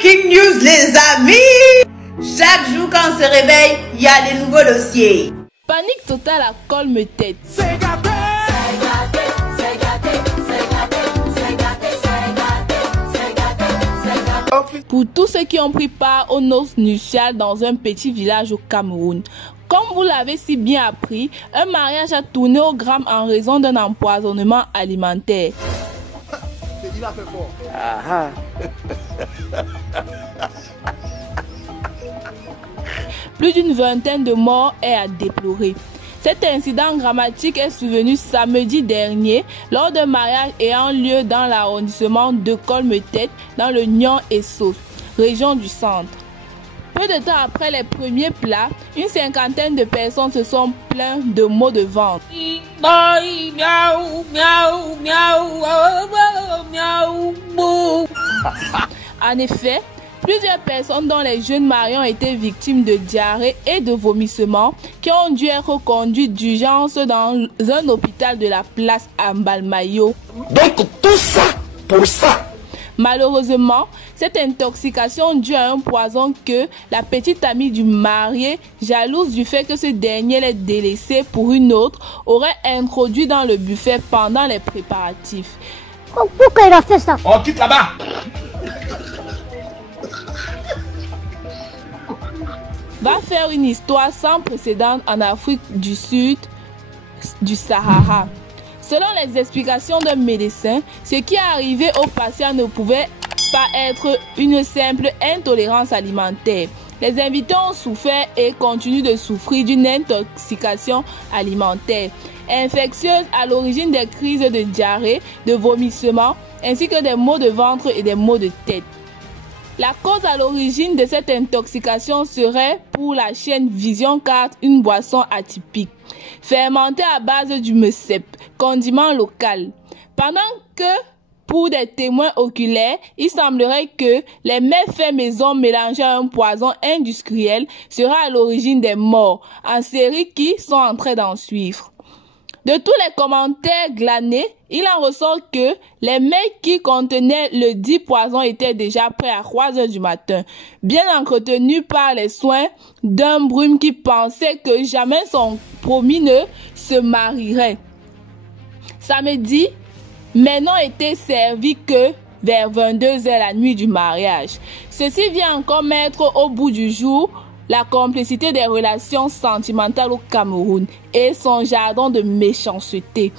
Breaking news les amis! Chaque jour quand on se réveille, il y a des nouveaux dossiers. Panique totale à Colme-Tête. Pour tous ceux qui ont pris part aux noces nuptiales dans un petit village au Cameroun. Comme vous l'avez si bien appris, un mariage a tourné au drame en raison d'un empoisonnement alimentaire. Plus d'une vingtaine de morts est à déplorer. Cet incident dramatique est survenu samedi dernier lors d'un mariage ayant lieu dans l'arrondissement de Colme-Tête dans le Nyon et Sauce, région du centre. Peu de temps après les premiers plats, une cinquantaine de personnes se sont plaintes de maux de ventre. En effet, plusieurs personnes dont les jeunes mariés ont été victimes de diarrhée et de vomissements qui ont dû être conduites d'urgence dans un hôpital de la place Ambalmayo. Donc tout ça pour ça. Malheureusement, cette intoxication due à un poison que la petite amie du marié, jalouse du fait que ce dernier l'ait délaissé pour une autre, aurait introduit dans le buffet pendant les préparatifs. Pourquoi il a fait ça? On quitte là-bas. Va faire une histoire sans précédent en Afrique du Sud du Sahara. Selon les explications d'un médecin, ce qui est arrivé au patient ne pouvait pas être une simple intolérance alimentaire. Les invités ont souffert et continuent de souffrir d'une intoxication alimentaire infectieuse à l'origine des crises de diarrhée, de vomissement, ainsi que des maux de ventre et des maux de tête. La cause à l'origine de cette intoxication serait pour la chaîne Vision 4 une boisson atypique, fermentée à base du messep, condiment local. Pendant que, pour des témoins oculaires, il semblerait que les mets faits maison mélangés à un poison industriel seraient à l'origine des morts en série qui sont en train d'en suivre. De tous les commentaires glanés, il en ressort que les mets qui contenaient le dit poison étaient déjà prêts à 3 heures du matin, bien entretenus par les soins d'un brume qui pensait que jamais son promis ne se marierait. Samedi, mais n'ont été servis que vers 22 heures la nuit du mariage. Ceci vient encore mettre au bout du jour la complicité des relations sentimentales au Cameroun et son jargon de méchanceté.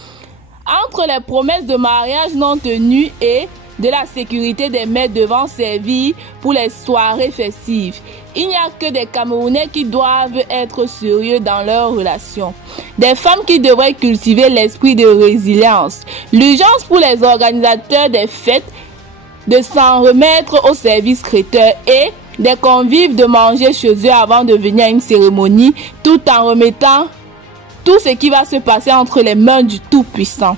Entre les promesses de mariage non tenues et de la sécurité des mets devant servir pour les soirées festives, il n'y a que des Camerounais qui doivent être sérieux dans leurs relations. Des femmes qui devraient cultiver l'esprit de résilience. L'urgence pour les organisateurs des fêtes de s'en remettre au service créateur et des convives de manger chez eux avant de venir à une cérémonie, tout en remettant tout ce qui va se passer entre les mains du Tout-Puissant.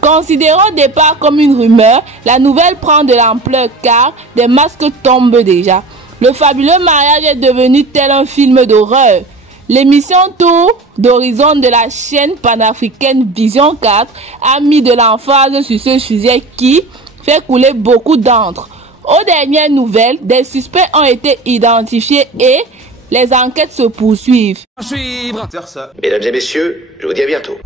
Considérant au départ comme une rumeur, la nouvelle prend de l'ampleur car des masques tombent déjà. Le fabuleux mariage est devenu tel un film d'horreur. L'émission Tour d'horizon de la chaîne panafricaine Vision 4 a mis de l'emphase sur ce sujet qui fait couler beaucoup d'encre. Aux dernières nouvelles, des suspects ont été identifiés et les enquêtes se poursuivent. Mesdames et messieurs, je vous dis à bientôt.